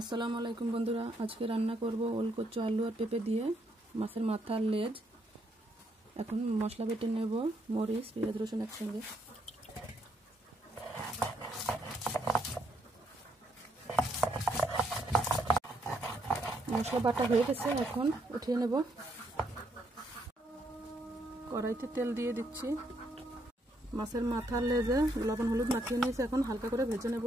আসসালামু আলাইকুম বন্ধুরা, আজকে রান্না করব ওলকচু আলু আর পেঁপে দিয়ে মাছের মাথার লেজ। এখন মশলা বেটে নেব, মরিচ পেঁয়াজ রসুন একসঙ্গে। মশলা বাটা হয়ে গেছে, এখন উঠিয়ে নেব। কড়াইতে তেল দিয়ে দিচ্ছি। মাছের মাথার লেজে লবণ হলুদ মাখিয়ে নিয়েছি, এখন হালকা করে ভেজে নেব।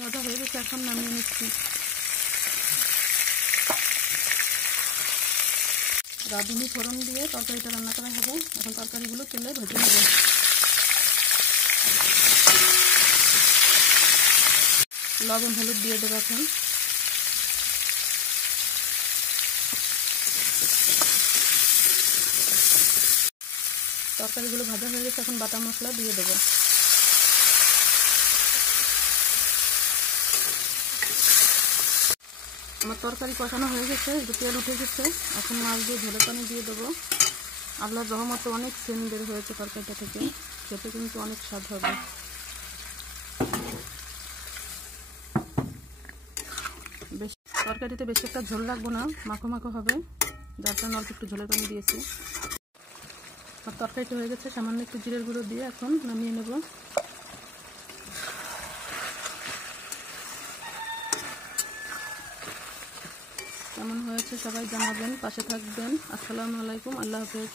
ভাজা হয়ে গেছে, এখন নামিয়ে নিচ্ছি। রাঁধুনি ফোড়ন দিয়ে তরকারিটা রান্না করা হবে। এখন তরকারিগুলো তেলে ভেজে নেব। লবণ হলুদ দিয়ে দেবো। এখন তরকারিগুলো ভাজা হয়ে গেছে, এখন বাটা মশলা দিয়ে দেবো। আমার তরকারি কষানো হয়ে গেছে, একটু তেল উঠে গেছে। এখন মাছ দিয়ে ঝোলের পানি দিয়ে দেবো। আল্লাহর রহমতে অনেক সেন্ট বের হয়েছে তরকারিটা থেকে, খেতে কিন্তু অনেক স্বাদ হবে। বেশ তরকারিতে বেশি একটা ঝোল রাখবো না, মাখো মাখো হবে, যার কারণে অল্প একটু ঝোলের পানি দিয়েছি। আর তরকারিটা হয়ে গেছে, সামান্য একটু জিরের গুঁড়ো দিয়ে এখন নামিয়ে নেব। কেমন হয়েছে সবাই জানাবেন, পাশে থাকবেন। আসসালামু আলাইকুম, আল্লাহ হাফেজ।